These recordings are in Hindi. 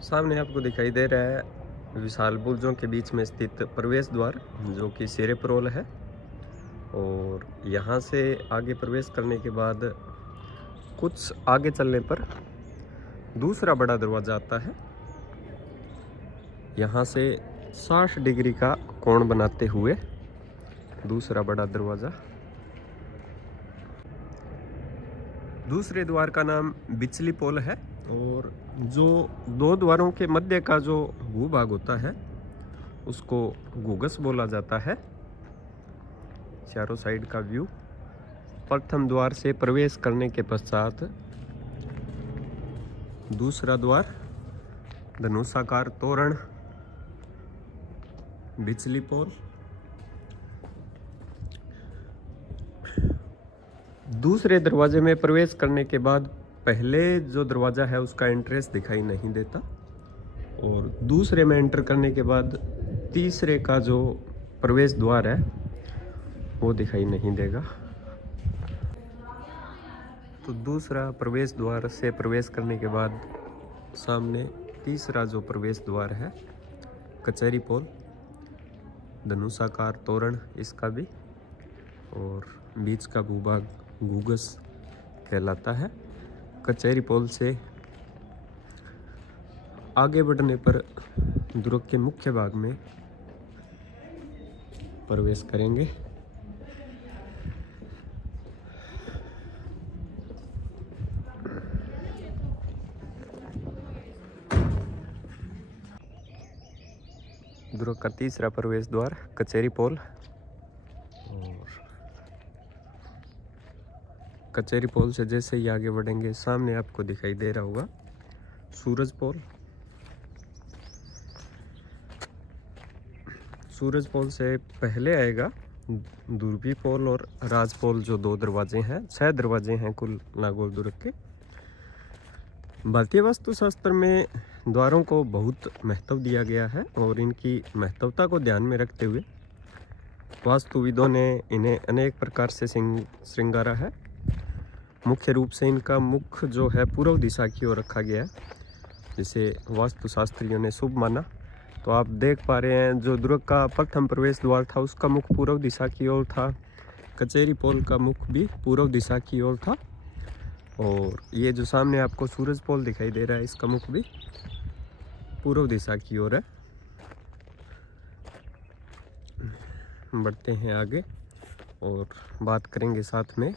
सामने आपको दिखाई दे रहा है विशाल बुर्जों के बीच में स्थित प्रवेश द्वार, जो कि सिरेपरोल है। और यहाँ से आगे प्रवेश करने के बाद कुछ आगे चलने पर दूसरा बड़ा दरवाज़ा आता है। यहाँ से 60 डिग्री का कोण बनाते हुए दूसरा बड़ा दरवाज़ा। दूसरे द्वार का नाम बिचली पोल है। और जो दो द्वारों के मध्य का जो भूभाग होता है उसको घूगस बोला जाता है। चारों साइड का व्यू। प्रथम द्वार से प्रवेश करने के पश्चात दूसरा द्वार, धनुषाकार तोरण, बिचली पोल। दूसरे दरवाजे में प्रवेश करने के बाद पहले जो दरवाज़ा है उसका एंट्रेंस दिखाई नहीं देता, और दूसरे में एंटर करने के बाद तीसरे का जो प्रवेश द्वार है वो दिखाई नहीं देगा। तो दूसरा प्रवेश द्वार से प्रवेश करने के बाद सामने तीसरा जो प्रवेश द्वार है, कचहरी पोल, धनुषाकार तोरण इसका भी, और बीच का भूभाग घूगस कहलाता है। कचहरी पोल से आगे बढ़ने पर दुर्ग के मुख्य भाग में प्रवेश करेंगे। दुर्ग का तीसरा प्रवेश द्वार कचहरी पोल। और कचहरी पोल से जैसे ही आगे बढ़ेंगे सामने आपको दिखाई दे रहा होगा सूरज पोल। सूरज पोल से पहले आएगा दुर्भी पोल और राज पोल, जो दो दरवाजे हैं। 6 दरवाजे हैं कुल नागौर दुर्ग के। भारतीय वास्तुशास्त्र में द्वारों को बहुत महत्व दिया गया है, और इनकी महत्वता को ध्यान में रखते हुए वास्तुविदों ने इन्हें अनेक प्रकार से श्रृंगारा है। मुख्य रूप से इनका मुख जो है पूर्व दिशा की ओर रखा गया है, जिसे वास्तुशास्त्रियों ने शुभ माना। तो आप देख पा रहे हैं जो दुर्ग का प्रथम प्रवेश द्वार था उसका मुख पूर्व दिशा की ओर था। कचहरी पोल का मुख भी पूर्व दिशा की ओर था। और ये जो सामने आपको सूरज पोल दिखाई दे रहा है इसका मुख भी पूर्व दिशा की ओर है। बढ़ते हैं आगे और बात करेंगे साथ में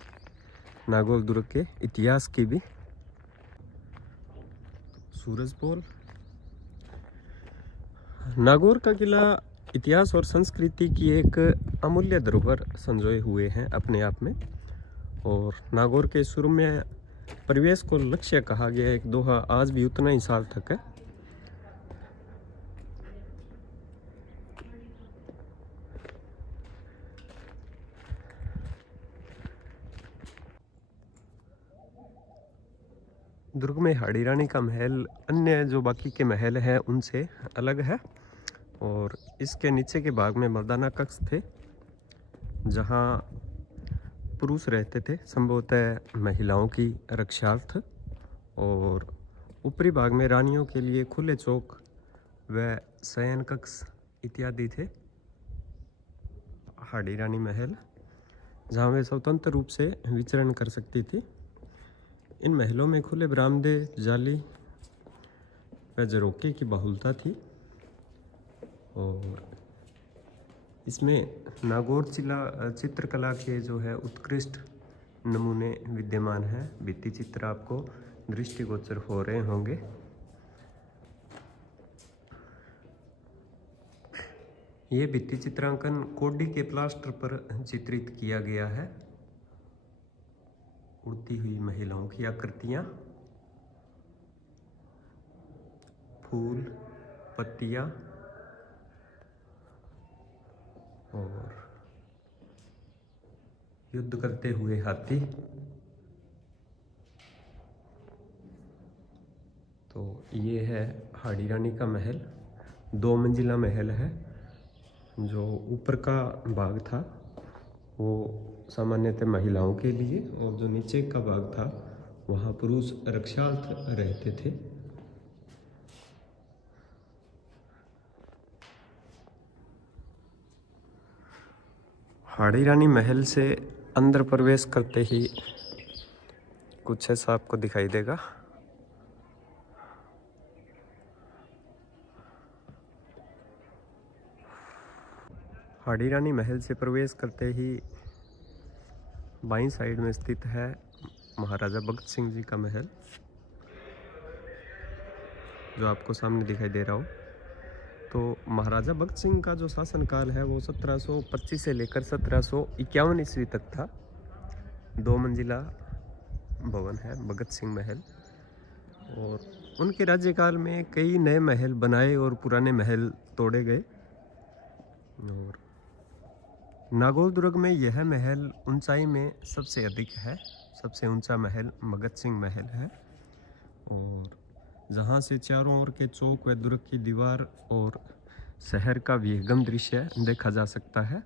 नागौर दुर्ग के इतिहास की भी। सूरज पोल। नागौर का किला इतिहास और संस्कृति की एक अमूल्य धरोहर संजोए हुए हैं अपने आप में। और नागौर के शुरू में परिवेश को लक्ष्य कहा गया एक दोहा आज भी उतना ही सार्थक है। दुर्ग में हाड़ी रानी का महल अन्य जो बाकी के महल हैं उनसे अलग है। और इसके नीचे के भाग में मर्दाना कक्ष थे, जहां पुरुष रहते थे, संभवतः महिलाओं की रक्षार्थ। और ऊपरी भाग में रानियों के लिए खुले चौक व शयन कक्ष इत्यादि थे। हाड़ी रानी महल, जहाँ वे स्वतंत्र रूप से विचरण कर सकती थी। इन महलों में खुले बरामदे, जाली व झरोखे की बहुलता थी। और इसमें नागौर चित्रकला के जो है उत्कृष्ट नमूने विद्यमान हैं। भित्ति चित्र आपको दृष्टिगोचर हो रहे होंगे। ये भित्ति चित्रांकन कोडी के प्लास्टर पर चित्रित किया गया है। उड़ती हुई महिलाओं की आकृतियां, फूल, पत्तियां और युद्ध करते हुए हाथी। तो ये है हाड़ी रानी का महल। 2 मंजिला महल है। जो ऊपर का भाग था वो सामान्यतः महिलाओं के लिए, और जो नीचे का भाग था वहाँ पुरुष रक्षार्थ रहते थे। हाड़ी रानी महल से अंदर प्रवेश करते ही कुछ ऐसा आपको दिखाई देगा। हाड़ी रानी महल से प्रवेश करते ही बाईं साइड में स्थित है महाराजा भगत सिंह जी का महल, जो आपको सामने दिखाई दे रहा हो। तो महाराजा भगत सिंह का जो शासनकाल है वो 1725 से लेकर 1751 ईस्वी तक था। 2 मंजिला भवन है भगत सिंह महल, और उनके राज्यकाल में कई नए महल बनाए और पुराने महल तोड़े गए। और नागौर दुर्ग में यह महल ऊंचाई में सबसे अधिक है। सबसे ऊंचा महल भगत सिंह महल है, और जहां से चारों ओर के चौक व दुर्ग की दीवार और शहर का विहंगम दृश्य देखा जा सकता है।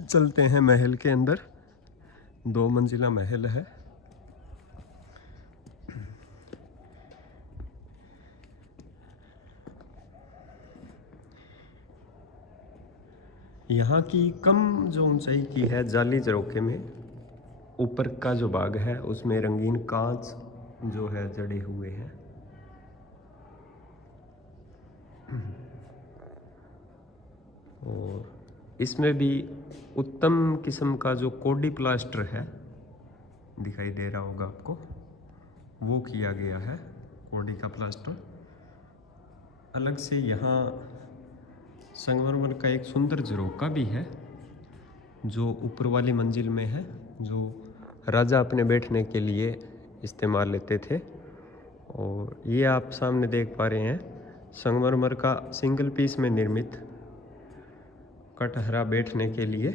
चलते हैं महल के अंदर। 2 मंजिला महल है। यहाँ की कम जो ऊंचाई की है जाली झरोखे में ऊपर का जो भाग है उसमें रंगीन कांच जो है जड़े हुए हैं। और इसमें भी उत्तम किस्म का जो कोडी प्लास्टर है दिखाई दे रहा होगा आपको, वो किया गया है। कोडी का प्लास्टर अलग से यहाँ संगमरमर का एक सुंदर झरोका भी है जो ऊपर वाली मंजिल में है, जो राजा अपने बैठने के लिए इस्तेमाल लेते थे। और ये आप सामने देख पा रहे हैं संगमरमर का सिंगल पीस में निर्मित कटहरा बैठने के लिए।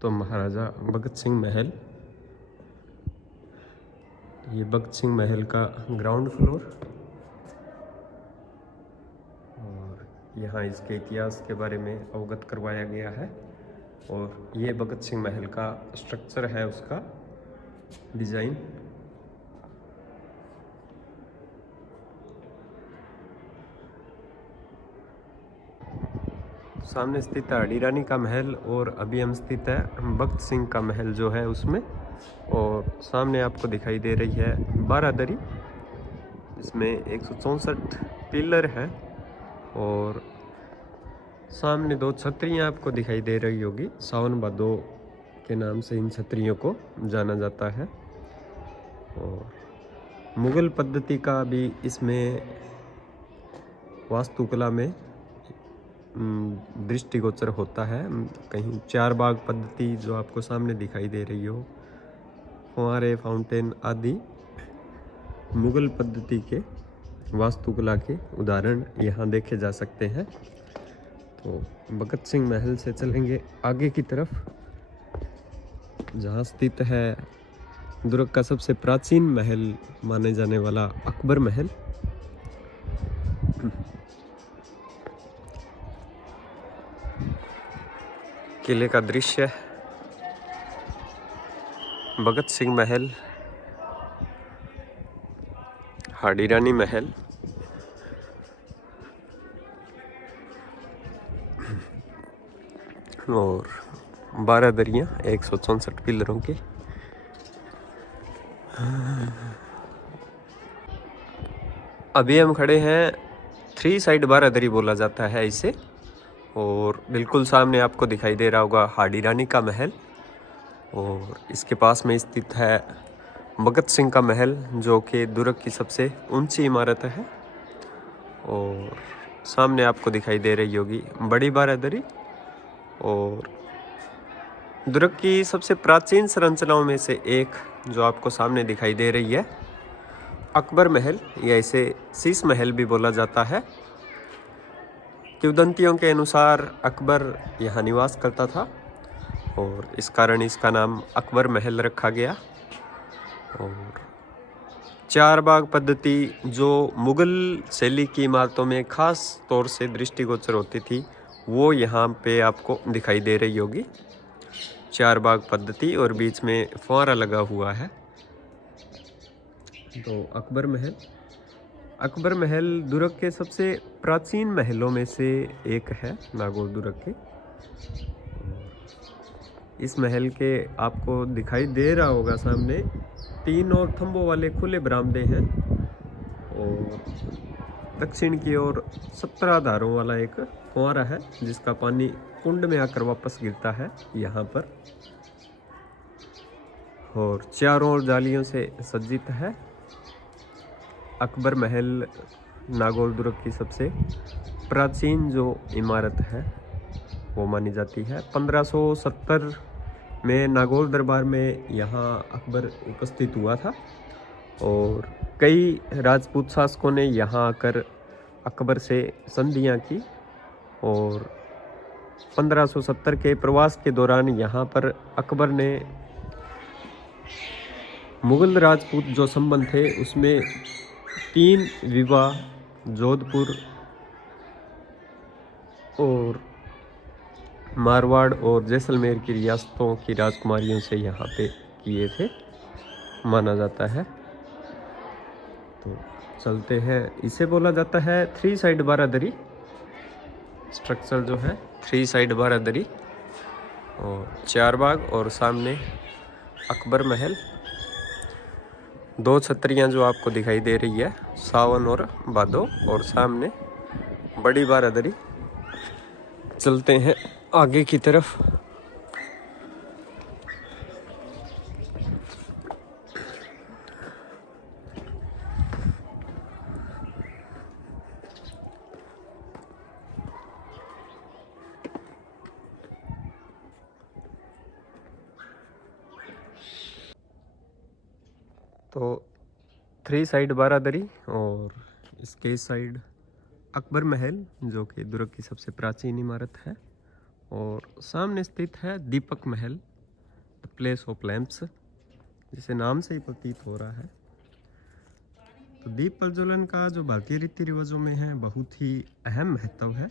तो महाराजा भगत सिंह महल, ये भगत सिंह महल का ग्राउंड फ्लोर, और यहाँ इसके इतिहास के बारे में अवगत करवाया गया है। और ये भगत सिंह महल का स्ट्रक्चर है, उसका डिज़ाइन। सामने स्थित है हाड़ी रानी का महल, और अभी हम स्थित है भगत सिंह का महल जो है उसमें। और सामने आपको दिखाई दे रही है बारादरी, इसमें 164 पिलर है, और सामने 2 छतरियाँ आपको दिखाई दे रही होगी। सावन भादो के नाम से इन छतरियों को जाना जाता है। और मुगल पद्धति का भी इसमें वास्तुकला में दृष्टिगोचर होता है। कहीं 4 बाग पद्धति जो आपको सामने दिखाई दे रही हो, फुहारे, फाउंटेन आदि मुगल पद्धति के वास्तुकला के उदाहरण यहाँ देखे जा सकते हैं। तो भगत सिंह महल से चलेंगे आगे की तरफ, जहाँ स्थित है दुर्ग का सबसे प्राचीन महल माने जाने वाला अकबर महल। किले का दृश्य, भगत सिंह महल, हाड़ी रानी महल, और बारादरियाँ 164 पिलरों की। अभी हम खड़े हैं 3 साइड बारादरी बोला जाता है इसे, और बिल्कुल सामने आपको दिखाई दे रहा होगा हाड़ी रानी का महल, और इसके पास में स्थित है भगत सिंह का महल जो कि दुर्ग की सबसे ऊंची इमारत है। और सामने आपको दिखाई दे रही होगी बड़ी बारादरी, और दुर्ग की सबसे प्राचीन संरचनाओं में से एक जो आपको सामने दिखाई दे रही है अकबर महल, या इसे शीश महल भी बोला जाता है। किंवदंतियों के अनुसार अकबर यहाँ निवास करता था, और इस कारण इसका नाम अकबर महल रखा गया। और 4 बाग पद्धति जो मुगल शैली की इमारतों में खास तौर से दृष्टिगोचर होती थी, वो यहाँ पे आपको दिखाई दे रही होगी। 4 बाग पद्धति, और बीच में फुहारा लगा हुआ है। तो अकबर महल, अकबर महल दुर्ग के सबसे प्राचीन महलों में से एक है, नागौर दुर्ग के। इस महल के आपको दिखाई दे रहा होगा सामने 3 और थंबों वाले खुले बरामदे हैं और दक्षिण की ओर 17 धारों वाला एक फुहारा है जिसका पानी कुंड में आकर वापस गिरता है यहाँ पर, और चारों ओर जालियों से सज्जित है। अकबर महल नागौर दुर्ग की सबसे प्राचीन जो इमारत है वो मानी जाती है। 1570 में नागौर दरबार में यहाँ अकबर उपस्थित हुआ था और कई राजपूत शासकों ने यहाँ आकर अकबर से संधियाँ की और 1570 के प्रवास के दौरान यहाँ पर अकबर ने मुगल राजपूत जो संबंध थे उसमें 3 विवाह जोधपुर और मारवाड़ और जैसलमेर की रियासतों की राजकुमारियों से यहाँ पे किए थे, माना जाता है। तो चलते हैं, इसे बोला जाता है 3 साइड बारादरी स्ट्रक्चर जो है, 3 साइड बारादरी और 4 बाग और सामने अकबर महल। 2 छतरियाँ जो आपको दिखाई दे रही है, सावन और भादो, और सामने बड़ी बारादरी। चलते हैं आगे की तरफ। तो 3 साइड बारादरी और इसके इस साइड अकबर महल जो कि दुर्ग की सबसे प्राचीन इमारत है, और सामने स्थित है दीपक महल, द प्लेस ऑफ लैंप्स, जिसे नाम से ही प्रतीत हो रहा है। तो दीप प्रज्वलन का जो भारतीय रीति रिवाजों में है बहुत ही अहम महत्व है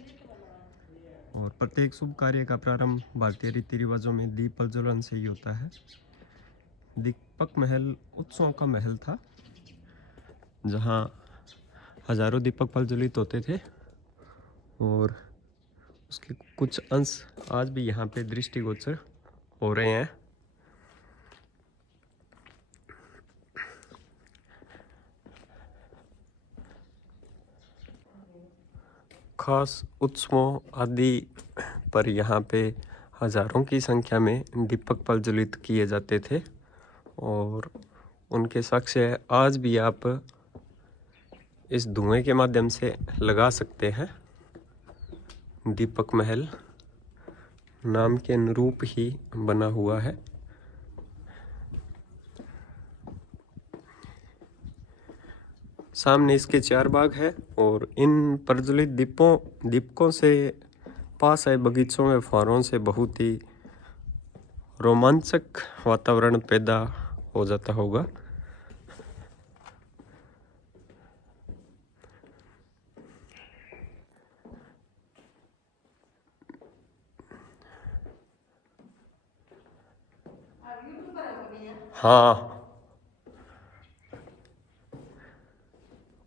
और प्रत्येक शुभ कार्य का प्रारंभ भारतीय रीति रिवाजों में दीप प्रज्वलन से ही होता है। दीपक महल उत्सवों का महल था जहाँ हजारों दीपक प्रज्वलित होते थे और उसके कुछ अंश आज भी यहाँ पे दृष्टिगोचर हो रहे हैं। खास उत्सवों आदि पर यहाँ पे हजारों की संख्या में दीपक प्रज्वलित किए जाते थे और उनके साक्ष्य आज भी आप इस धुएं के माध्यम से लगा सकते हैं। दीपक महल नाम के अनुरूप ही बना हुआ है। सामने इसके 4 बाग है और इन प्रज्वलित दीपकों से पास आए बगीचों में फुहारों से बहुत ही रोमांचक वातावरण पैदा हो जाता होगा। हाँ,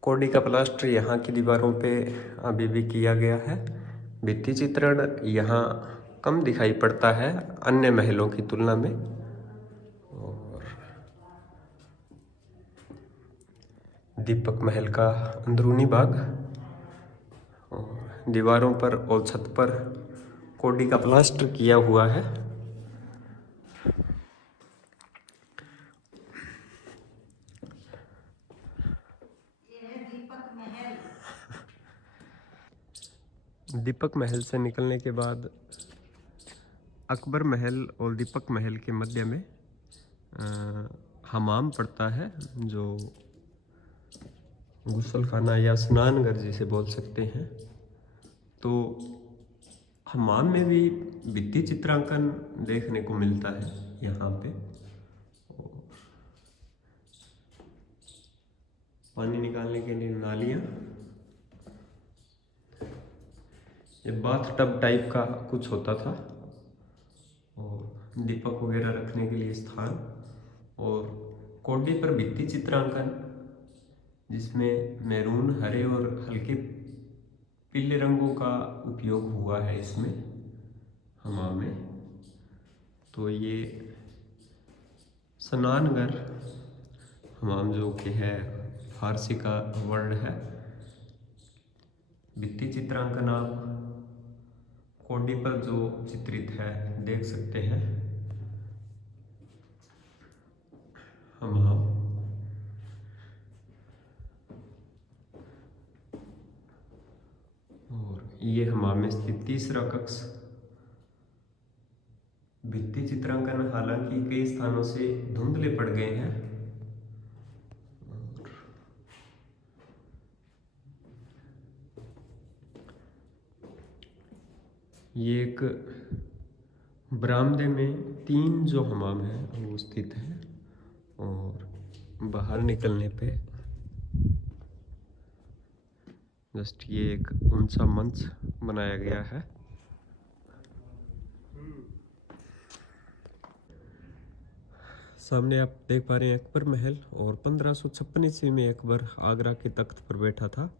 कौड़ी का प्लास्टर यहाँ की दीवारों पे अभी भी किया गया है। भित्ति चित्रण यहाँ कम दिखाई पड़ता है अन्य महलों की तुलना में। और दीपक महल का अंदरूनी भाग, और दीवारों पर और छत पर कौड़ी का प्लास्टर किया हुआ है। दीपक महल से निकलने के बाद अकबर महल और दीपक महल के मध्य में हमाम पड़ता है, जो गुस्लखाना या स्नान घर जिसे बोल सकते हैं। तो हमाम में भी भित्ति चित्रांकन देखने को मिलता है यहाँ पे। पानी निकालने के लिए नालियाँ, ये बाथ टब टाइप का कुछ होता था, और दीपक वगैरह रखने के लिए स्थान, और कौडी पर भित्ति चित्रांकन जिसमें मैरून, हरे और हल्के पीले रंगों का उपयोग हुआ है इसमें हमाम में। तो ये स्नानघर हमाम जो कि है फारसी का वर्ड है। भित्ति चित्रांकन आप कोडी पर जो चित्रित है देख सकते हैं हमाम। और ये हमाम में स्थित तीसरा कक्ष भित्ति चित्रांकन हालांकि कई स्थानों से धुंधले पड़ गए हैं। ये एक बरामदे में 3 जो हमाम है वो स्थित है और बाहर निकलने पे जस्ट ये एक ऊंचा मंच बनाया गया है। सामने आप देख पा रहे हैं अकबर महल, और 1556 ईस्वी में अकबर आगरा के तख्त पर बैठा था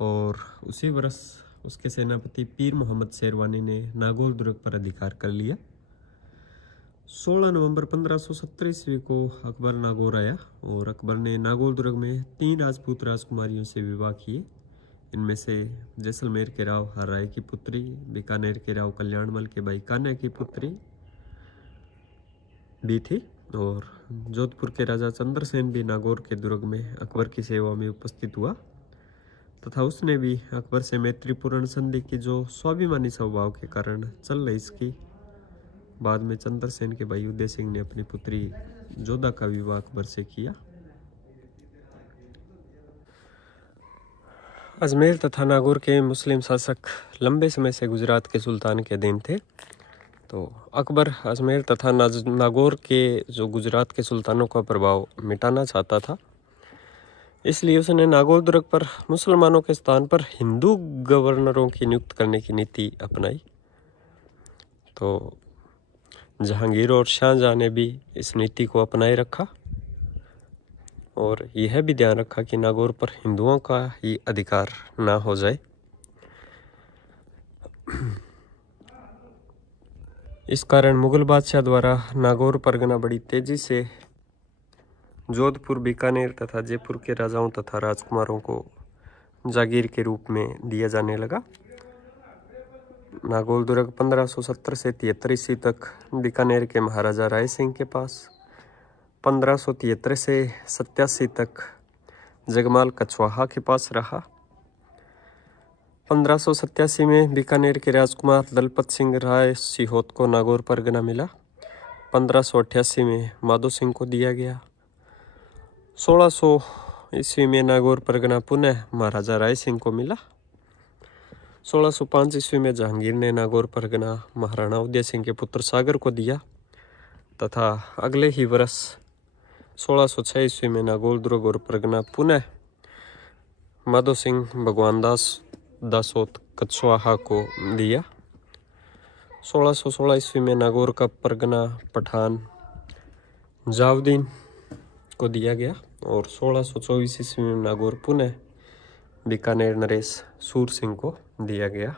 और उसी वर्ष उसके सेनापति पीर मोहम्मद शेरवानी ने नागौर दुर्ग पर अधिकार कर लिया। 16 नवंबर 1570 ईस्वी को अकबर नागौर आया और अकबर ने नागौर दुर्ग में 3 राजपूत राजकुमारियों से विवाह किए। इनमें से जैसलमेर के राव हरराय की पुत्री, बीकानेर के राव कल्याणमल के भाई कान्हा की पुत्री भी थी, और जोधपुर के राजा चंद्रसेन भी नागौर के दुर्ग में अकबर की सेवा में उपस्थित हुआ तथा उसने भी अकबर से मैत्रीपूर्ण संधि की जो स्वाभिमानी स्वभाव के कारण चल रही इसकी। बाद में चंद्रसेन के भाई उदय सिंह ने अपनी पुत्री जोधा का विवाह अकबर से किया। अजमेर तथा नागौर के मुस्लिम शासक लंबे समय से गुजरात के सुल्तान के अधीन थे। तो अकबर अजमेर तथा नागौर के जो गुजरात के सुल्तानों का प्रभाव मिटाना चाहता था, इसलिए उसने नागौर दुर्ग पर मुसलमानों के स्थान पर हिंदू गवर्नरों की नियुक्त करने की नीति अपनाई। तो जहांगीर और शाहजहां ने भी इस नीति को अपनाए रखा और यह भी ध्यान रखा कि नागौर पर हिंदुओं का ही अधिकार ना हो जाए। इस कारण मुगल बादशाह द्वारा नागौर परगना बड़ी तेजी से जोधपुर, बीकानेर तथा जयपुर के राजाओं तथा राजकुमारों को जागीर के रूप में दिया जाने लगा। नागौर दुर्ग 1570 से 73 ईस्वी तक बीकानेर के महाराजा राय सिंह के पास, 1573 से 87 तक जगमाल कछवाहा के पास रहा। 1587 में बीकानेर के राजकुमार दलपत सिंह राय सिहोत को नागौर परगना मिला। 1588 में माधो सिंह को दिया गया। 1600 ईस्वी में नागौर परगना पुनः महाराजा राय सिंह को मिला। 1605 ईस्वी में जहांगीर ने नागौर परगना महाराणा उदय सिंह के पुत्र सागर को दिया तथा अगले ही वर्ष 1606 ईस्वी में नागौर दुर्ग और परगना पुनः माधो सिंह भगवान दासोत कछवाहा को दिया। 1616 ईस्वी में नागौर का परगना पठान जावदीन को दिया गया और 1624 ईस्वी में नागौर पुनः बीकानेर नरेश सूर सिंह को दिया गया।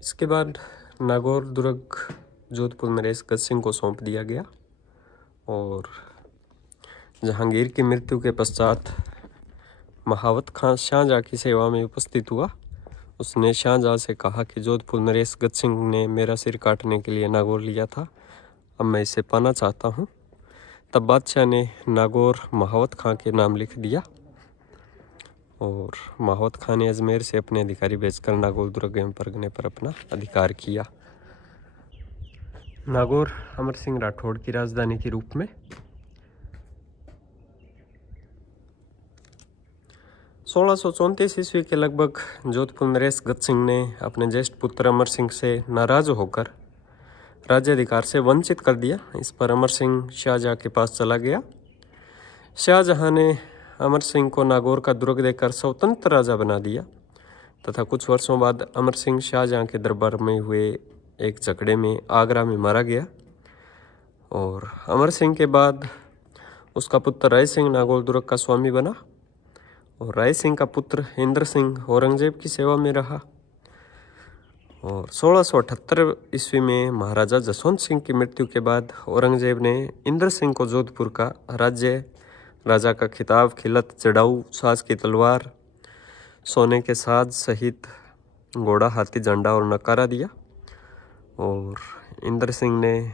इसके बाद नागौर दुर्ग जोधपुर नरेश गज सिंह को सौंप दिया गया और जहांगीर की मृत्यु के पश्चात महावत खान शाहजहां की सेवा में उपस्थित हुआ। उसने शाहजहां से कहा कि जोधपुर नरेश गज सिंह ने मेरा सिर काटने के लिए नागौर लिया था, अब मैं इसे पाना चाहता हूँ। तब बादशाह ने नागौर महावत खां के नाम लिख दिया और महावत खां ने अजमेर से अपने अधिकारी भेजकर नागौर दुर्ग एवं परगने पर अपना अधिकार किया। नागौर अमर सिंह राठौड़ की राजधानी के रूप में 1634 ईस्वी के लगभग जोधपुर नरेश गज सिंह ने अपने ज्येष्ठ पुत्र अमर सिंह से नाराज होकर राज्याधिकार से वंचित कर दिया। इस पर अमर सिंह शाहजहां के पास चला गया। शाहजहां ने अमर सिंह को नागौर का दुर्ग देकर स्वतंत्र राजा बना दिया तथा कुछ वर्षों बाद अमर सिंह शाहजहां के दरबार में हुए एक झगड़े में आगरा में मारा गया और अमर सिंह के बाद उसका पुत्र राय सिंह नागौर दुर्ग का स्वामी बना और राय सिंह का पुत्र इंद्र सिंह औरंगजेब की सेवा में रहा। और 1678 ईस्वी में महाराजा जसवंत सिंह की मृत्यु के बाद औरंगजेब ने इंद्र सिंह को जोधपुर का राज्य, राजा का खिताब, खिलत, चढ़ाऊ, साज की तलवार, सोने के साज सहित घोड़ा, हाथी, झंडा और नकारा दिया। और इंद्र सिंह ने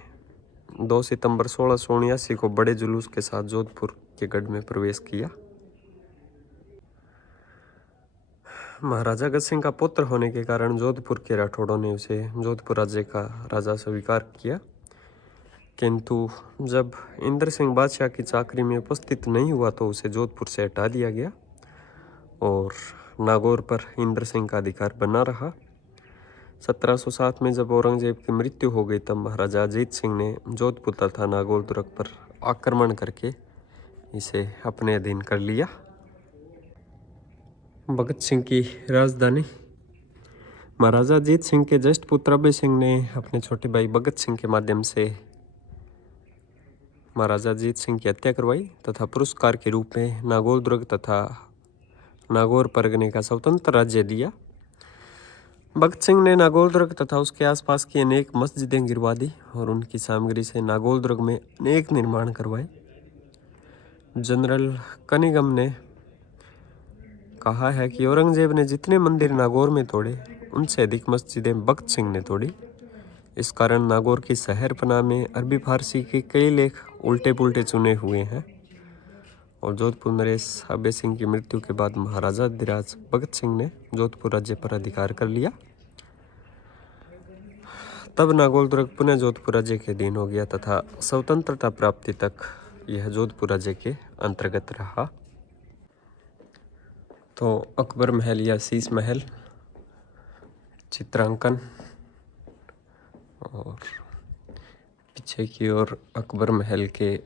2 सितंबर 1679 को बड़े जुलूस के साथ जोधपुर के गढ़ में प्रवेश किया। महाराजा गज सिंह का पुत्र होने के कारण जोधपुर के राठौड़ों ने उसे जोधपुर राज्य का राजा स्वीकार किया, किंतु जब इंद्र सिंह बादशाह की चाकरी में उपस्थित नहीं हुआ तो उसे जोधपुर से हटा दिया गया और नागौर पर इंद्र सिंह का अधिकार बना रहा। 1707 में जब औरंगजेब की मृत्यु हो गई तब महाराजा अजीत सिंह ने जोधपुर तथा नागौर दुर्ग पर आक्रमण करके इसे अपने अधीन कर लिया। भगत सिंह की राजधानी। महाराजा अजीत सिंह के ज्येष्ठ पुत्र अभय सिंह ने अपने छोटे भाई भगत सिंह के माध्यम से महाराजा अजीत सिंह की हत्या करवाई तथा पुरस्कार के रूप में नागौर दुर्ग तथा नागौर परगने का स्वतंत्र राज्य दिया। भगत सिंह ने नागौर दुर्ग तथा उसके आसपास की अनेक मस्जिदें गिरवा दी और उनकी सामग्री से नागौर दुर्ग में अनेक निर्माण करवाए। जनरल कनिंघम ने कहा है कि औरंगजेब ने जितने मंदिर नागौर में तोड़े उनसे अधिक मस्जिदें भगत सिंह ने तोड़ी। इस कारण नागौर की शहरपनाह में अरबी फारसी के कई लेख उल्टे पुल्टे चुने हुए हैं। और जोधपुर नरेश अभय सिंह की मृत्यु के बाद महाराजा अधिराज भगत सिंह ने जोधपुर राज्य पर अधिकार कर लिया। तब नागौर दुर्ग पुनः जोधपुर राज्य के अधीन हो गया तथा स्वतंत्रता प्राप्ति तक यह जोधपुर राज्य के अंतर्गत रहा। तो अकबर महल या शीश महल चित्रांकन और पीछे की ओर अकबर महल के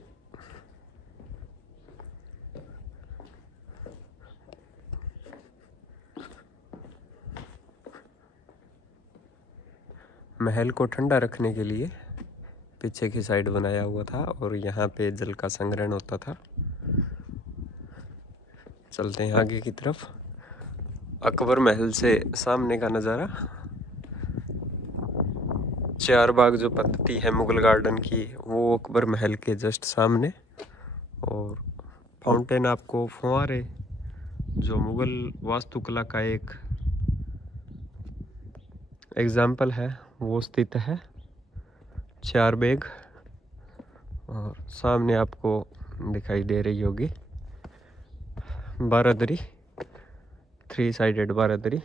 महल को ठंडा रखने के लिए पीछे की साइड बनाया हुआ था और यहाँ पे जल का संग्रहण होता था। चलते हैं आगे की तरफ। अकबर महल से सामने का नज़ारा। चार बाग जो पद्धति है मुगल गार्डन की वो अकबर महल के जस्ट सामने, और फाउंटेन आपको फुहारे जो मुगल वास्तुकला का एक एग्जाम्पल है वो स्थित है। चार बेग और सामने आपको दिखाई दे रही होगी बारादरी, 3 साइडेड बारादरी।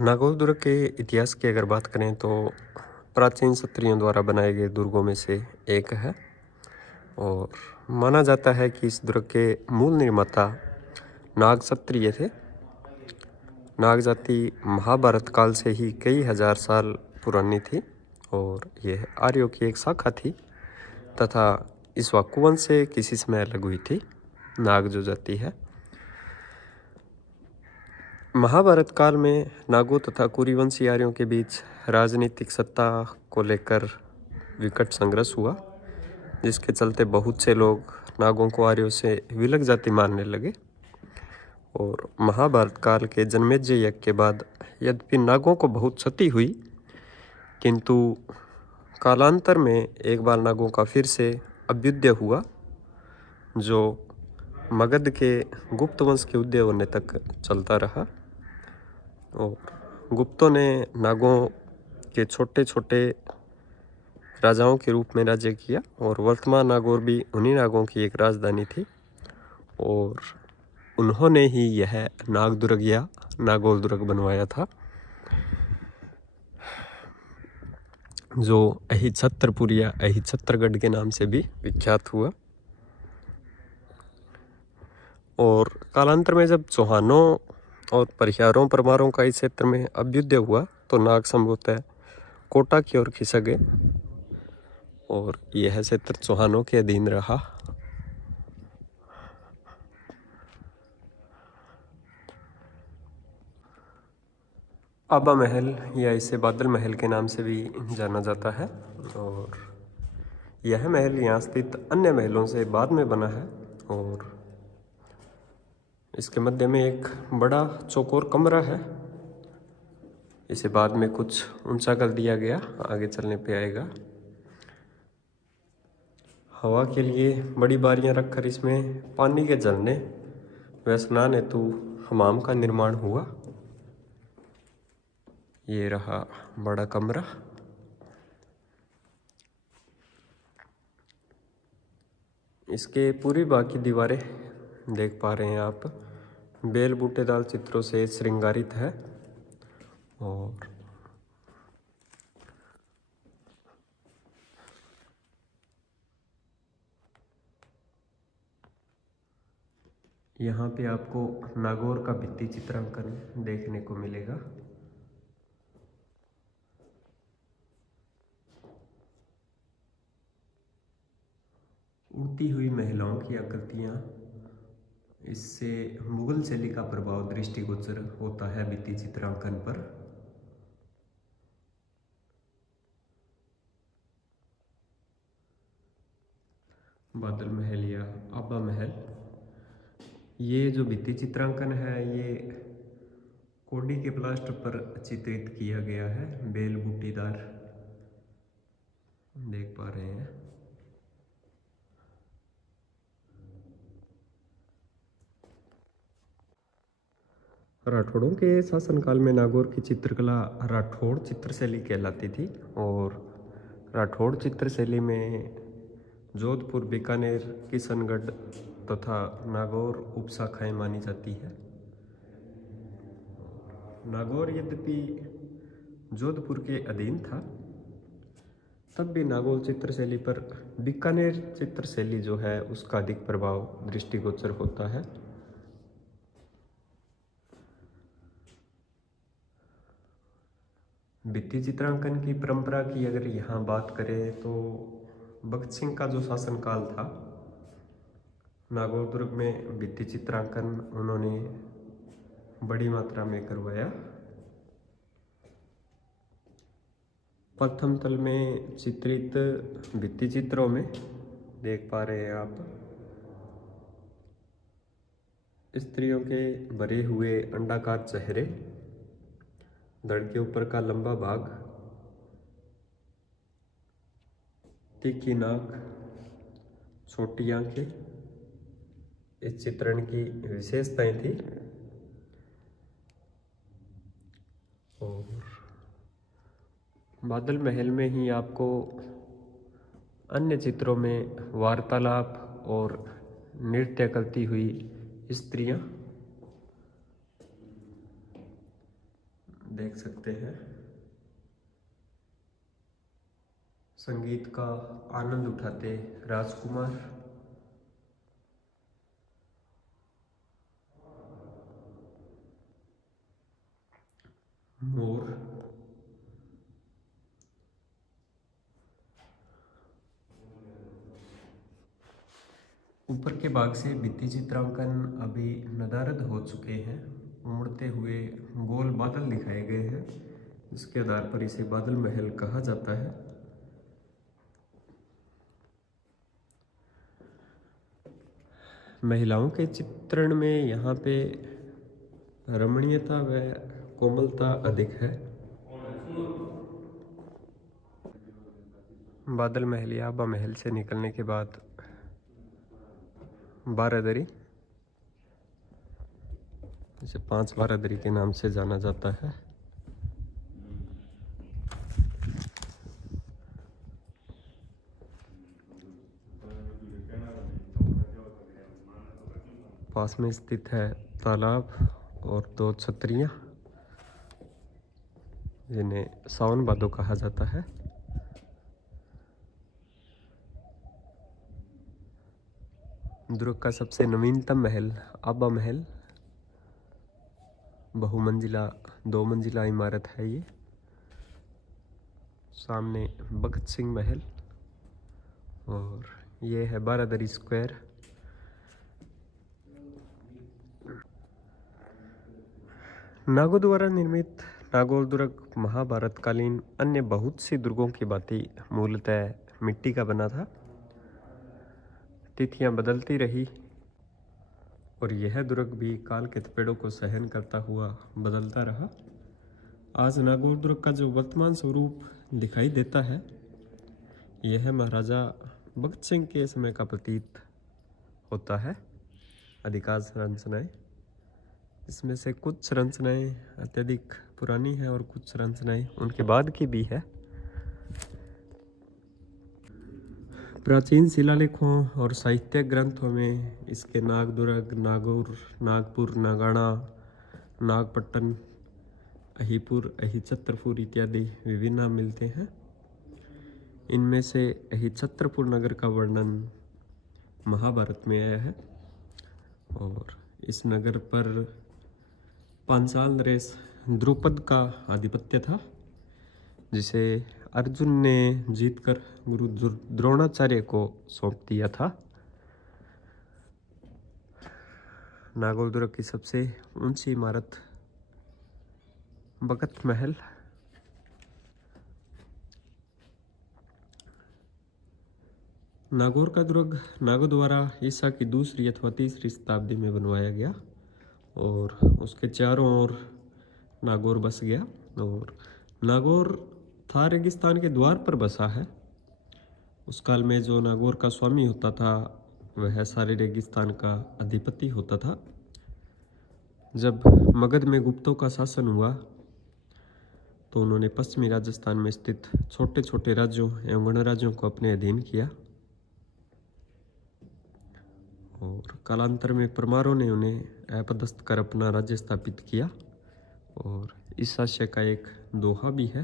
नागौर दुर्ग के इतिहास की अगर बात करें तो प्राचीन क्षत्रियों द्वारा बनाए गए दुर्गों में से एक है और माना जाता है कि इस दुर्ग के मूल निर्माता नाग क्षत्रिय थे। नाग जाति महाभारत काल से ही कई हजार साल पुरानी थी और यह आर्यों की एक शाखा थी तथा इस वाकुवंश से किसी समय अलग हुई थी नाग जो जाति है। महाभारत काल में नागों तथा कुरीवंशी आर्यों के बीच राजनीतिक सत्ता को लेकर विकट संघर्ष हुआ, जिसके चलते बहुत से लोग नागों को आर्यों से विलग जाति मानने लगे। और महाभारत काल के जन्मेजय यज्ञ के बाद यद्यपि नागों को बहुत क्षति हुई, किंतु कालांतर में एक बार नागों का फिर से अभ्युदय हुआ जो मगध के गुप्त वंश के उदय होने तक चलता रहा। और गुप्तों ने नागों के छोटे छोटे राजाओं के रूप में राज्य किया और वर्तमान नागौर भी उन्हीं नागों की एक राजधानी थी और उन्होंने ही यह नागदुर्ग या नागौर दुर्ग बनवाया था जो अहिछत्रपुर या अहिछत्रगढ़ के नाम से भी विख्यात हुआ। और कालांतर में जब चौहानों और परिहारों परमारों का इस क्षेत्र में अभ्युदय हुआ तो नाग संभवतः कोटा की ओर खिसक गए और यह क्षेत्र चौहानों के अधीन रहा। आबा महल या इसे बादल महल के नाम से भी जाना जाता है और यह महल यहाँ स्थित अन्य महलों से बाद में बना है और इसके मध्य में एक बड़ा चौकोर कमरा है। इसे बाद में कुछ ऊंचा कर दिया गया, आगे चलने पे आएगा। हवा के लिए बड़ी बारियां रखकर इसमें पानी के झरने व स्नान हेतु हमाम का निर्माण हुआ। ये रहा बड़ा कमरा। इसके पूरी बाकी दीवारें देख पा रहे हैं आप, बेल बूटेदार चित्रों से श्रृंगारित है और यहाँ पे आपको नागौर का भित्ति चित्रांकन देखने को मिलेगा। उड़ती हुई महिलाओं की आकृतियाँ, इससे मुगल शैली का प्रभाव दृष्टिगोचर होता है भित्ति चित्रांकन पर। बादल महल या आबा महल, ये जो भित्ति चित्रांकन है ये कोडी के प्लास्टर पर चित्रित किया गया है, बेल बूटीदार देख पा रहे हैं। राठौड़ों के शासनकाल में नागौर की चित्रकला राठौड़ चित्रशैली कहलाती थी और राठौड़ चित्रशैली में जोधपुर, बीकानेर, किशनगढ़ तथा नागौर उपशाखाएं मानी जाती है। नागौर यद्यपि जोधपुर के अधीन था, तब भी नागौर चित्रशैली पर बीकानेर चित्रशैली जो है उसका अधिक प्रभाव दृष्टिगोचर होता है। भित्ति चित्रांकन की परंपरा की अगर यहाँ बात करें तो भगत सिंह का जो शासनकाल था, नागौर दुर्ग में भित्ति चित्रांकन उन्होंने बड़ी मात्रा में करवाया। प्रथम तल में चित्रित भित्ति चित्रों में देख पा रहे हैं आप स्त्रियों के भरे हुए अंडाकार चेहरे, धड़ के ऊपर का लंबा भाग, तीखी नाक, छोटी आंखें, इस चित्रण की विशेषताएं थी। और बादल महल में ही आपको अन्य चित्रों में वार्तालाप और नृत्य करती हुई स्त्रियां देख सकते हैं। संगीत का आनंद उठाते राजकुमार, मोर, ऊपर के भाग से भित्ति चित्रांकन अभी नदारद हो चुके हैं। उमड़ते हुए गोल बादल दिखाए गए हैं, जिसके आधार पर इसे बादल महल कहा जाता है। महिलाओं के चित्रण में यहाँ पे रमणीयता व कोमलता अधिक है। बादल महल या आबा महल से निकलने के बाद बारादरी, इसे 5 बारादरी के नाम से जाना जाता है। पास में स्थित है तालाब और 2 छतरियां, जिन्हें सावन भादो कहा जाता है। दुर्ग का सबसे नवीनतम महल आबा महल, बहुमंजिला 2 मंजिला इमारत है ये। सामने भगत सिंह महल और ये है बारादरी स्क्वायर। नागौर द्वारा निर्मित नागौर दुर्ग महाभारतकालीन अन्य बहुत सी दुर्गों की भांति मूलतः मिट्टी का बना था। तिथियां बदलती रही और यह दुर्ग भी काल के थपेड़ों को सहन करता हुआ बदलता रहा। आज नागौर दुर्ग का जो वर्तमान स्वरूप दिखाई देता है, यह महाराजा भगत सिंह के समय का प्रतीत होता है। अधिकांश संरचनाएं, इसमें से कुछ संरचनाएं अत्यधिक पुरानी है और कुछ संरचनाएं उनके बाद की भी है। प्राचीन शिलालेखों और साहित्यिक ग्रंथों में इसके नागदुर्ग, नागौर, नागपुर, नागाणा, नागपट्टन, अहिपुर, अहिछत्रपुर इत्यादि विभिन्न नाम मिलते हैं। इनमें से अहिछत्रपुर नगर का वर्णन महाभारत में आया है और इस नगर पर पांचाल नरेश द्रुपद का आधिपत्य था, जिसे अर्जुन ने जीतकर गुरु द्रोणाचार्य को सौंप दिया था। नागौर दुर्ग की सबसे ऊंची इमारत भगत महल, नागौर का दुर्ग नागो द्वारा ईसा की दूसरी अथवा तीसरी शताब्दी में बनवाया गया और उसके चारों ओर नागौर बस गया। और नागौर थार रेगिस्तान के द्वार पर बसा है। उस काल में जो नागौर का स्वामी होता था, वह सारे रेगिस्तान का अधिपति होता था। जब मगध में गुप्तों का शासन हुआ तो उन्होंने पश्चिमी राजस्थान में स्थित छोटे छोटे राज्यों एवं गणराज्यों को अपने अधीन किया और कालांतर में परमारों ने उन्हें अपदस्थ कर अपना राज्य स्थापित किया। और इस शास्य का एक दोहा भी है,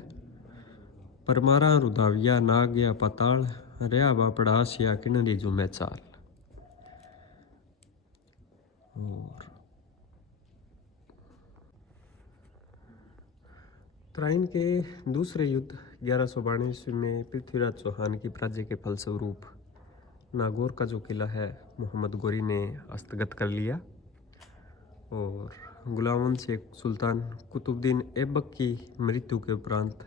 परमारा रुधाविया नाग या पाताल, रया बापड़ास या किन्नरी जुमे चाल। और तराइन के दूसरे युद्ध 1192 ईस्वी में पृथ्वीराज चौहान की पराजय के फलस्वरूप नागौर का जो किला है मोहम्मद गोरी ने हस्तगत कर लिया और गुलाम शेख सुल्तान कुतुबुद्दीन ऐबक की मृत्यु के उपरांत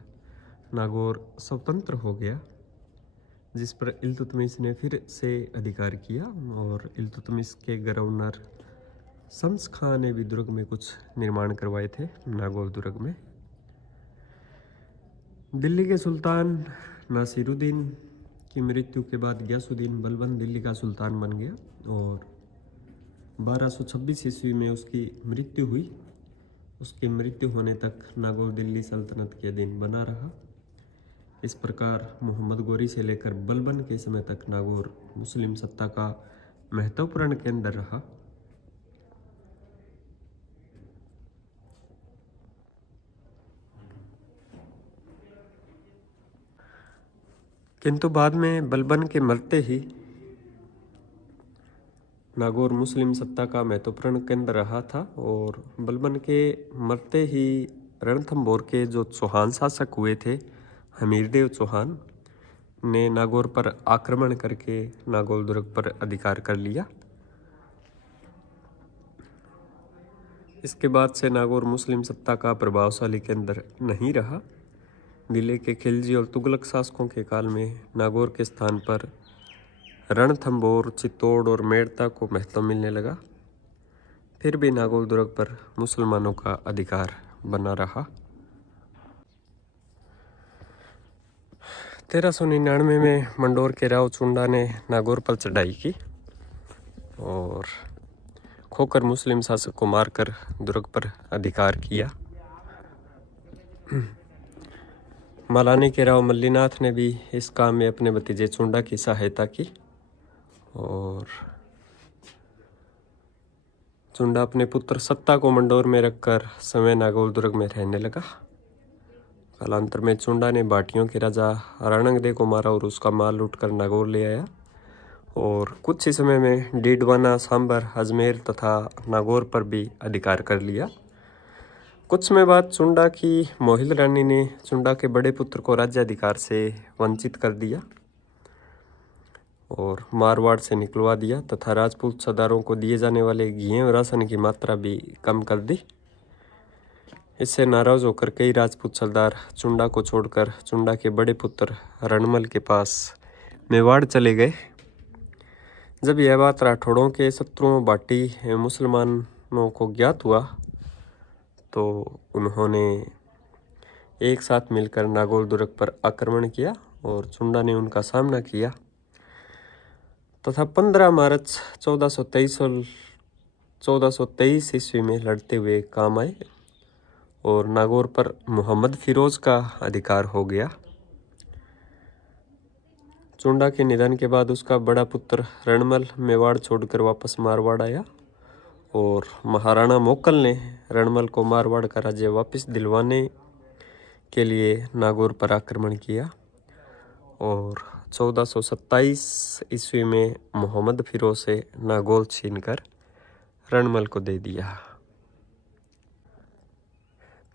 नागौर स्वतंत्र हो गया, जिस पर इल्तुतमिश ने फिर से अधिकार किया। और इल्तुतमिश के गवर्नर शम्स खां ने भी दुर्ग में कुछ निर्माण करवाए थे नागौर दुर्ग में। दिल्ली के सुल्तान नासिरुद्दीन की मृत्यु के बाद गयासुद्दीन बलबन दिल्ली का सुल्तान बन गया और 1226 ईस्वी में उसकी मृत्यु हुई। उसकी मृत्यु होने तक नागौर दिल्ली सल्तनत के अधीन बना रहा। इस प्रकार मोहम्मद गोरी से लेकर बलबन के समय तक नागौर मुस्लिम सत्ता का महत्वपूर्ण केंद्र रहा। किंतु बाद में बलबन के मरते ही नागौर मुस्लिम सत्ता का महत्वपूर्ण केंद्र रहा था और बलबन के मरते ही रणथंभौर के जो चौहान शासक हुए थे हमीरदेव चौहान ने नागौर पर आक्रमण करके नागौर दुर्ग पर अधिकार कर लिया। इसके बाद से नागौर मुस्लिम सत्ता का प्रभावशाली केंद्र नहीं रहा। दिल्ली के खिलजी और तुगलक शासकों के काल में नागौर के स्थान पर रणथंभौर, चित्तौड़ और मेड़ता को महत्व मिलने लगा। फिर भी नागौर दुर्ग पर मुसलमानों का अधिकार बना रहा। 1399 में मंडोर के राव चुंडा ने नागौर पर चढ़ाई की और खोकर मुस्लिम शासक को मारकर दुर्ग पर अधिकार किया। मालानी के राव मल्लीनाथ ने भी इस काम में अपने भतीजे चुंडा की सहायता की और चुंडा अपने पुत्र सत्ता को मंडोर में रखकर समय नागौर दुर्ग में रहने लगा। कालांतर में चुंडा ने भाटियों के राजा रणंगदे को मारा और उसका माल लूटकर नागौर ले आया और कुछ ही समय में डीडवाना, सांबर, अजमेर तथा नागौर पर भी अधिकार कर लिया। कुछ समय बाद चुंडा की मोहिल रानी ने चुंडा के बड़े पुत्र को राज्याधिकार से वंचित कर दिया और मारवाड़ से निकलवा दिया तथा राजपूत सरदारों को दिए जाने वाले घी और राशन की मात्रा भी कम कर दी। इससे नाराज होकर कई राजपूत सरदार चुंडा को छोड़कर चुंडा के बड़े पुत्र रणमल के पास मेवाड़ चले गए। जब यह बात राठौड़ों के शत्रुओं बाटी मुसलमानों को ज्ञात हुआ तो उन्होंने एक साथ मिलकर नागौर दुर्ग पर आक्रमण किया और चुंडा ने उनका सामना किया तथा 15 मार्च 1423 ईस्वी में लड़ते हुए काम आए और नागौर पर मोहम्मद फिरोज का अधिकार हो गया। चुंडा के निधन के बाद उसका बड़ा पुत्र रणमल मेवाड़ छोड़कर वापस मारवाड़ आया और महाराणा मोकल ने रणमल को मारवाड़ का राज्य वापस दिलवाने के लिए नागौर पर आक्रमण किया और 1427 ईस्वी में मोहम्मद फिरोज से नागौर छीनकर रणमल को दे दिया।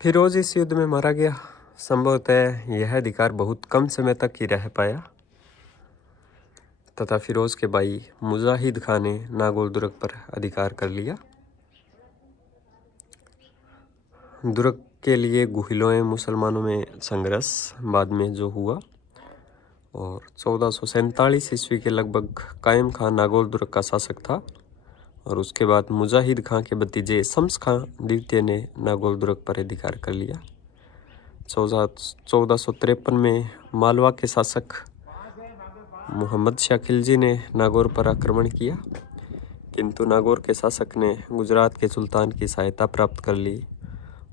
फिरोज इस युद्ध में मारा गया। संभवतः यह अधिकार बहुत कम समय तक ही रह पाया तथा फिरोज के भाई मुजाहिद खान ने नागौर दुर्ग पर अधिकार कर लिया। दुर्ग के लिए गुहिलों मुसलमानों में संघर्ष बाद में जो हुआ और 1447 ईस्वी के लगभग कायम खान नागौर दुर्ग का शासक था और उसके बाद मुजाहिद खां के भतीजे शम्स खां द्वितीय ने नागौर दुर्ग पर अधिकार कर लिया। 1453 में मालवा के शासक मोहम्मद शाह खिलजी ने नागौर पर आक्रमण किया किंतु नागौर के शासक ने गुजरात के सुल्तान की सहायता प्राप्त कर ली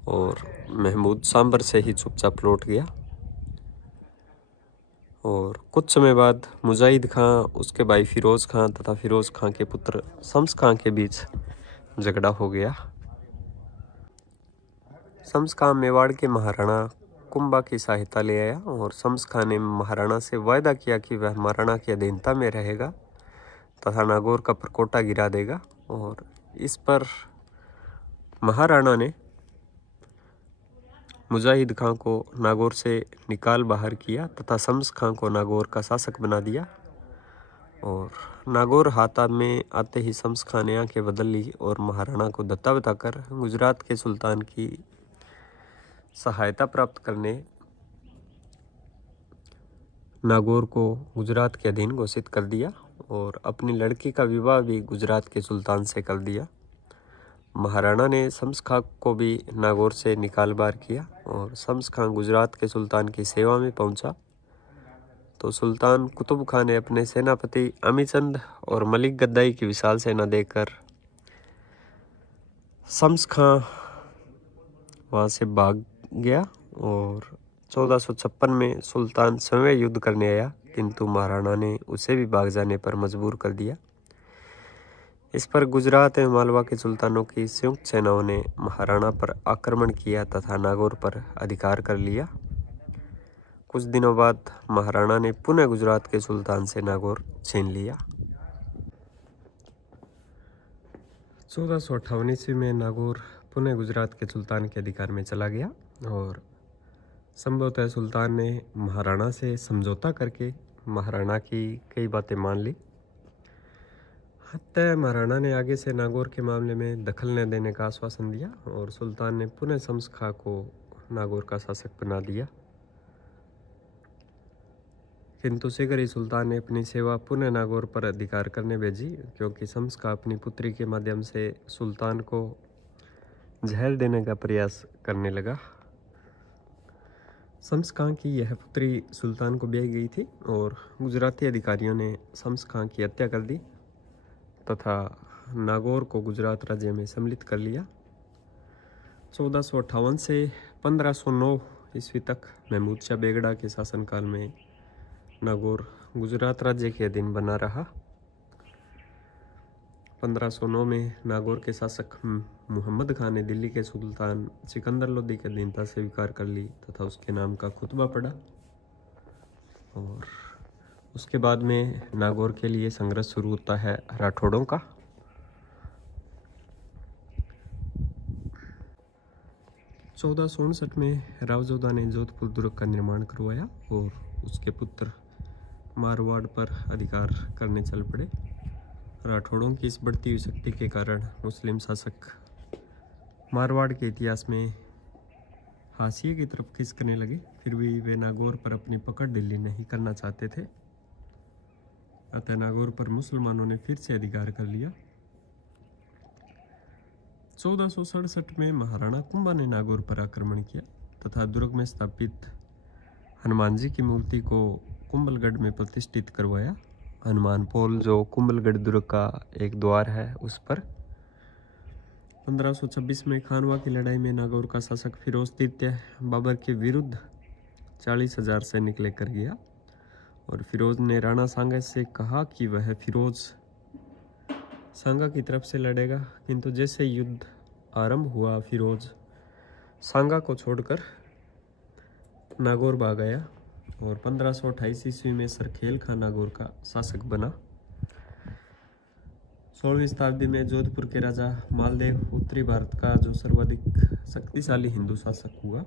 और महमूद सांबर से ही चुपचाप लौट गया और कुछ समय बाद मुजाहिद खां उसके भाई फिरोज खां तथा फिरोज खां के पुत्र शम्स खां के बीच झगड़ा हो गया। शम्स खां मेवाड़ के महाराणा कुंभा की सहायता ले आया और शम्स खां ने महाराणा से वायदा किया कि वह महाराणा की अधीनता में रहेगा तथा नागौर का परकोटा गिरा देगा और इस पर महाराणा ने मुजाहिद खां को नागौर से निकाल बाहर किया तथा शम्स खां को नागौर का शासक बना दिया और नागौर हाथ में आते ही शम्स खां ने आंखें बदल ली और महाराणा को दत्ता बताकर गुजरात के सुल्तान की सहायता प्राप्त करने नागौर को गुजरात के अधीन घोषित कर दिया और अपनी लड़की का विवाह भी गुजरात के सुल्तान से कर दिया। महाराणा ने शम्स खां को भी नागौर से निकाल बाहर किया और शम्स खां गुजरात के सुल्तान की सेवा में पहुंचा तो सुल्तान कुतुब खां ने अपने सेनापति अमीचंद और मलिक गद्दाई की विशाल सेना देखकर शम्स खां वहां से भाग गया और 1456 में सुल्तान स्वयं युद्ध करने आया किंतु महाराणा ने उसे भी भाग जाने पर मजबूर कर दिया। इस पर गुजरात एवं मालवा के सुल्तानों की संयुक्त सेनाओं ने महाराणा पर आक्रमण किया तथा नागौर पर अधिकार कर लिया। कुछ दिनों बाद महाराणा ने पुनः गुजरात के सुल्तान से नागौर छीन लिया। 1458 ईस्वी में नागौर पुनः गुजरात के सुल्तान के अधिकार में चला गया और संभवतः सुल्तान ने महाराणा से समझौता करके महाराणा की कई बातें मान ली। अतः महाराणा ने आगे से नागौर के मामले में दखल न देने का आश्वासन दिया और सुल्तान ने पुनः शम्स खां को नागौर का शासक बना दिया किंतु शीघ्र ही सुल्तान ने अपनी सेवा पुनः नागौर पर अधिकार करने भेजी क्योंकि शम्स खां अपनी पुत्री के माध्यम से सुल्तान को जहर देने का प्रयास करने लगा। शम्स खां की यह पुत्री सुल्तान को ब्याही गई थी और गुजराती अधिकारियों ने शम्स खां की हत्या कर दी तथा नागौर को गुजरात राज्य में सम्मिलित कर लिया। 1458 से 1509 ईस्वी तक महमूद शाह बेगड़ा के शासनकाल में नागौर गुजरात राज्य के अधीन बना रहा। 1509 में नागौर के शासक मोहम्मद खान ने दिल्ली के सुल्तान सिकंदर लोदी की अधीनता स्वीकार कर ली तथा उसके नाम का खुतबा पढ़ा और उसके बाद में नागौर के लिए संघर्ष शुरू होता है राठौड़ों का। (1467) में रावजोधा ने जोधपुर दुर्ग का निर्माण करवाया और उसके पुत्र मारवाड़ पर अधिकार करने चल पड़े। राठौड़ों की इस बढ़ती हुई शक्ति के कारण मुस्लिम शासक मारवाड़ के इतिहास में हाशिए की तरफ खिसकने लगे, फिर भी वे नागौर पर अपनी पकड़ ढीली नहीं करना चाहते थे। अतः नागौर पर मुसलमानों ने फिर से अधिकार कर लिया। 1467 में महाराणा कुंभा ने नागौर पर आक्रमण किया तथा दुर्ग में स्थापित हनुमान जी की मूर्ति को कुंभलगढ़ में प्रतिष्ठित करवाया। हनुमान पोल जो कुंभलगढ़ दुर्ग का एक द्वार है उस पर 1526 में खानवा की लड़ाई में नागौर का शासक फिरोज तृतीय बाबर के विरुद्ध 40,000 सैनिक लेकर गया और फिरोज ने राणा सांगा से कहा कि वह फिरोज सांगा की तरफ से लड़ेगा, किंतु जैसे युद्ध आरंभ हुआ फिरोज सांगा को छोड़कर नागौर भाग गया और 1528 ईस्वी में सरखेल खान नागौर का शासक बना। 16वीं शताब्दी में जोधपुर के राजा मालदेव उत्तरी भारत का जो सर्वाधिक शक्तिशाली हिंदू शासक हुआ।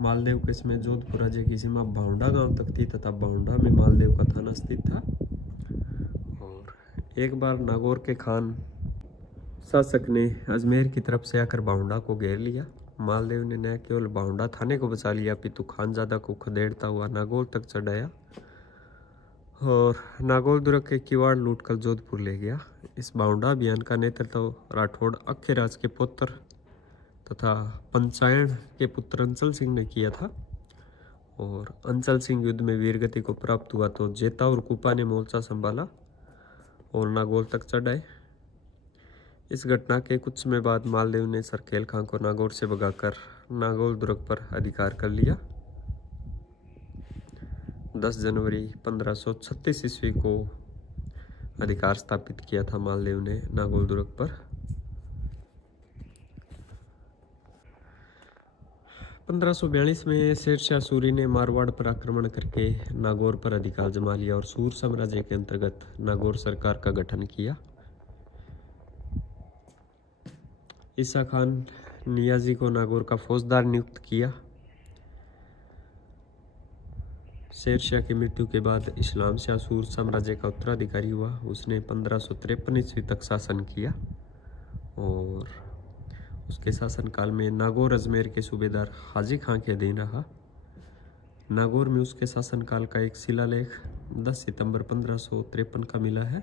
मालदेव के समय जोधपुर राज्य की सीमा बावंडा गांव तक थी तथा बावंडा में मालदेव का थाना स्थित था। और एक बार नागौर के खान शासक ने अजमेर की तरफ से आकर बावंडा को घेर लिया। मालदेव ने न केवल बावंडा थाने को बचा लिया अपितु खानजादा को खदेड़ता हुआ नागौर तक चढ़ाया और नागौर दुर्ग के किवाड़ लूटकर जोधपुर ले गया। इस बावंडा अभियान का नेतृत्व राठौड़ अख्यराज के पुत्र तथा पंचायण के पुत्र अंचल सिंह ने किया था और अंचल सिंह युद्ध में वीरगति को प्राप्त हुआ तो जेता और कुपा ने मोर्चा संभाला और नागौर तक चढ़ाए। इस घटना के कुछ समय बाद मालदेव ने सरखेल खां को नागौर से भगाकर नागौर दुर्ग पर अधिकार कर लिया। 10 जनवरी 1536 ईस्वी को अधिकार स्थापित किया था मालदेव ने नागौर दुर्ग पर। 1542 में शेरशाह सूरी ने मारवाड़ पर आक्रमण करके नागौर पर अधिकार जमा लिया और सूर साम्राज्य के अंतर्गत नागौर सरकार का गठन किया। ईसा खान नियाजी को नागौर का फौजदार नियुक्त किया। शेरशाह की मृत्यु के बाद इस्लाम शाह सूर साम्राज्य का उत्तराधिकारी हुआ। उसने 1553 ईस्वी तक शासन किया और उसके शासनकाल में नागौर अजमेर के सूबेदार हाजी खां के अधीन रहा। नागौर में उसके शासनकाल का एक शिलालेख 10 सितंबर 1553 का मिला है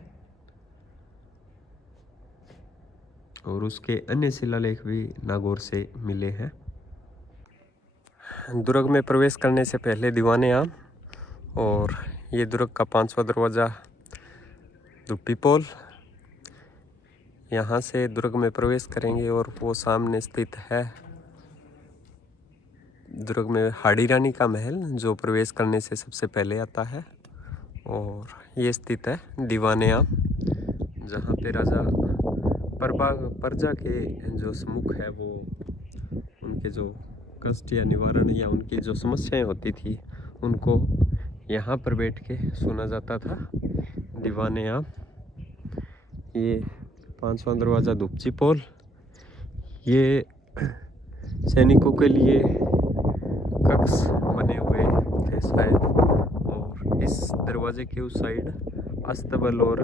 और उसके अन्य शिलालेख भी नागौर से मिले हैं। दुर्ग में प्रवेश करने से पहले दीवाने आम और ये दुर्ग का 5वां दरवाज़ा दुप्पी पोल, यहाँ से दुर्ग में प्रवेश करेंगे और वो सामने स्थित है दुर्ग में हाड़ी रानी का महल जो प्रवेश करने से सबसे पहले आता है और ये स्थित है दीवाने आम, जहाँ पे राजा प्रजा के जो सम्मुख है वो उनके जो कष्ट या निवारण या उनकी जो समस्याएं होती थी उनको यहाँ पर बैठ के सुना जाता था। दीवाने आम, ये 5वां दरवाज़ा दुपची पोल, ये सैनिकों के लिए कक्ष बने हुए थे शायद और इस दरवाजे के उस साइड अस्तबल और